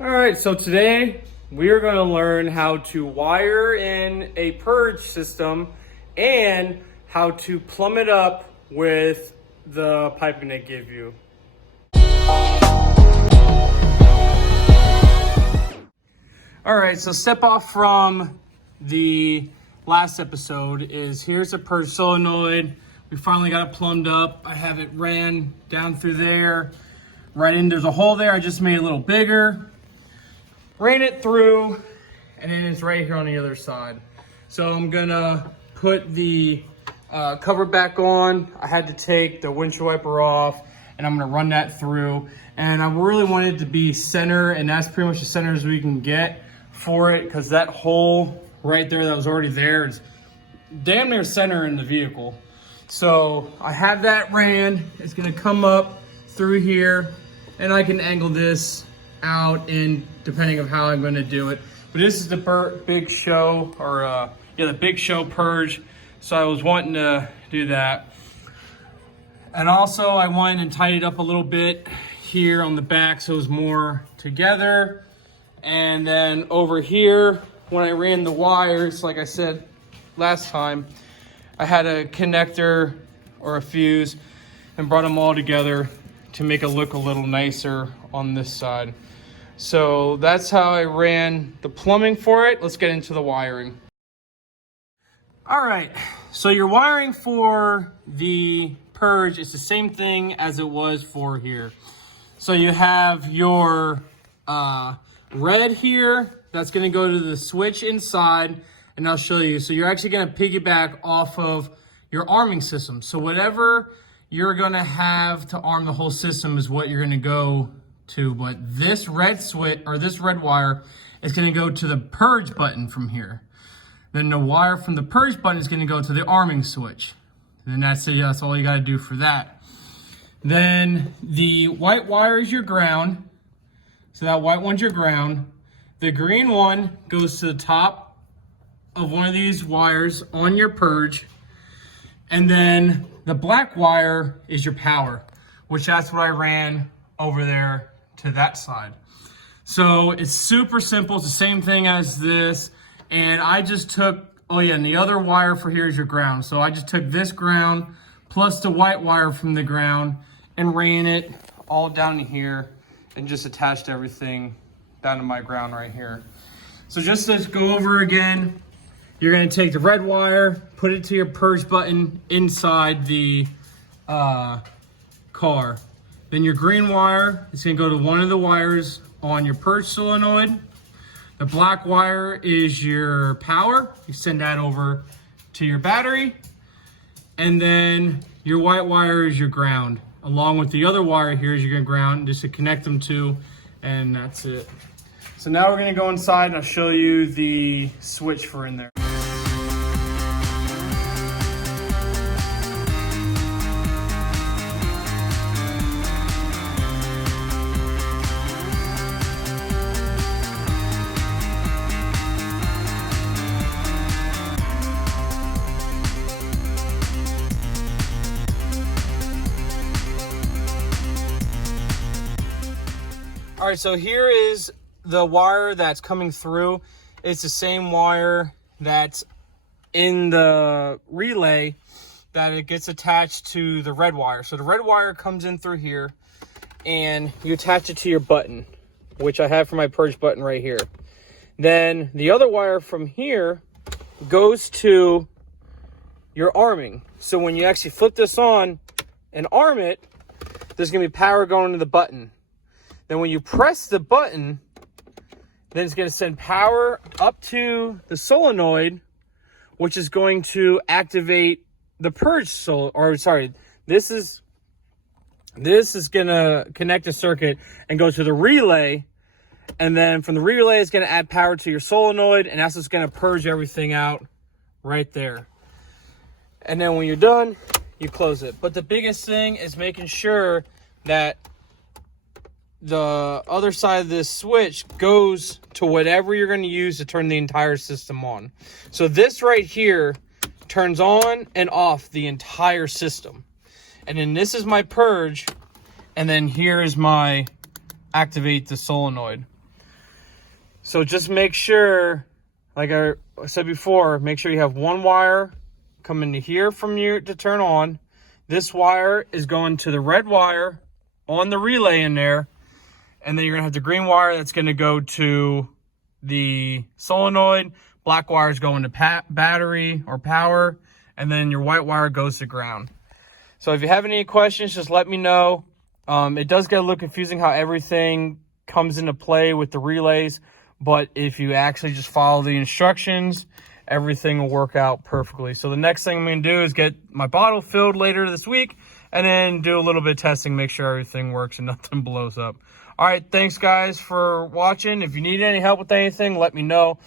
All right, so today we are going to learn how to wire in a purge system and how to plumb it up with the piping they give you. All right, so step off from the last episode is here's a purge solenoid. We finally got it plumbed up. I have it ran down through there. Right in, there's a hole there. I just made it a little bigger. Ran it through, and then it's right here on the other side. So I'm gonna put the cover back on. I had to take the windshield wiper off, and I'm gonna run that through. And I really want it to be center, and that's pretty much the center as we can get for it, because that hole right there that was already there is damn near center in the vehicle. So I have that ran. It's gonna come up through here, and I can angle this out in depending of how I'm going to do it. But this is the Big Show, or the Big Show purge. So I was wanting to do that. And also I went and tidied up a little bit here on the back so it was more together. And then over here, when I ran the wires, like I said last time, I had a connector or a fuse and brought them all together to make it look a little nicer on this side. So that's how I ran the plumbing for it. Let's get into the wiring. All right, so your wiring for the purge is the same thing as it was for here. So you have your red here, that's gonna go to the switch inside, and I'll show you. So you're actually gonna piggyback off of your arming system. So whatever you're gonna have to arm the whole system is what you're gonna go to, but this red switch, or this red wire, is gonna go to the purge button from here. Then the wire from the purge button is gonna go to the arming switch. And then that's it, that's all you gotta do for that. Then the white wire is your ground. So that white one's your ground. The green one goes to the top of one of these wires on your purge. And then the black wire is your power, which that's what I ran over there to that side. So it's super simple. It's the same thing as this. And I just took, and the other wire for here is your ground. So I just took this ground plus the white wire from the ground and ran it all down here and just attached everything down to my ground right here. So just to go over again, you're gonna take the red wire, put it to your purge button inside the car. Then your green wire is gonna go to one of the wires on your purge solenoid. The black wire is your power. You send that over to your battery. And then your white wire is your ground. Along with the other wire here is your ground, just to connect them to, and that's it. So now we're gonna go inside and I'll show you the switch for in there. All right, so here is the wire that's coming through. It's the same wire that's in the relay that it gets attached to the red wire. So the red wire comes in through here and you attach it to your button, which I have for my purge button right here. Then the other wire from here goes to your arming. So when you actually flip this on and arm it, there's gonna be power going to the button. Then when you press the button, then it's gonna send power up to the solenoid, which is going to activate the purge this is gonna connect a circuit and go to the relay. And then from the relay, it's gonna add power to your solenoid, and that's just gonna purge everything out right there. And then when you're done, you close it. But the biggest thing is making sure that the other side of this switch goes to whatever you're going to use to turn the entire system on. So this right here turns on and off the entire system. And then this is my purge, and then here is my activate the solenoid. So just make sure, like I said before, make sure you have one wire coming to here from you to turn on. This wire is going to the red wire on the relay in there. And then you're going to have the green wire that's going to go to the solenoid. Black wire is going to battery or power. And then your white wire goes to ground. So if you have any questions, just let me know. It does get a little confusing how everything comes into play with the relays. But if you actually just follow the instructions, everything will work out perfectly. So the next thing I'm going to do is get my bottle filled later this week and then do a little bit of testing, make sure everything works and nothing blows up. All right, thanks guys for watching. If you need any help with anything, let me know.